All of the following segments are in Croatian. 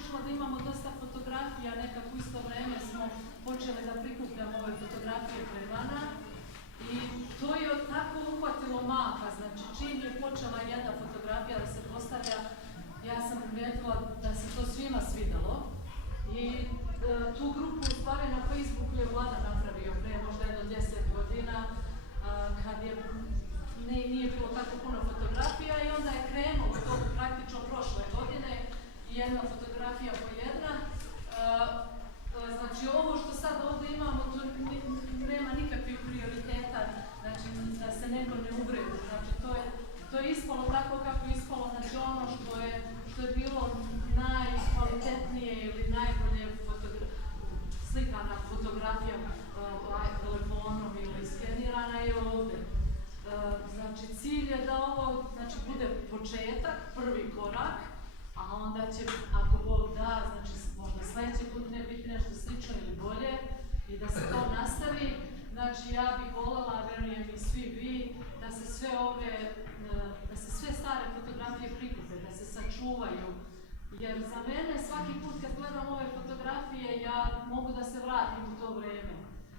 odlučila da imamo dosta fotografija, nekako u isto vreme smo počeli da prikupljamo ove fotografije prevana i to je tako uhvatilo maha, znači čim je počela jedna fotografija da se postavlja, ja sam primijetila da se to svima svidjelo i tu grupu u stvari na Facebooku je Vlada napravio prije možda jedno 10 godina kad je nije bilo tako puno fotografija i onda je krenulo to praktično prošle godine, jedna fotografija po jedna. Znači ovo što sad ovdje imamo, to nema nikakvih prioriteta, znači da se neko ne uvredi, znači to je ispalo tako kako je ispalo, znači ono što je bilo najkvalitetnije ili najbolje slikana fotografija telefonom ili skenirana je ovdje. Znači cilj je da ovo bude početak, prvi korak, a onda će, ako Bog da, znači možda sljedeći put ne biti nešto slično ili bolje i da se to nastavi. Znači ja bih voljela, verujem i svi vi, da se sve stare fotografije prikupe, da se sačuvaju. Jer za mene svaki put kad gledam ove fotografije ja mogu da se vratim u to vrijeme.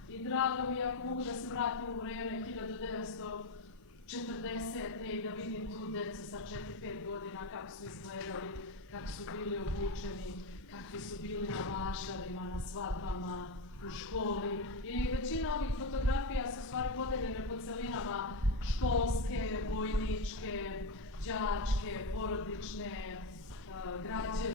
I drago mi je ako mogu da se vratim u vrijeme 1940. i da vidim tu djecu sa 4-5 godina kako su izgledali, kako su bili obučeni, kakvi su bili na vašarima, na svadbama, u školi. I većina ovih fotografija su stvari podeljene po celinama školske, vojničke, đačke, porodične, građe.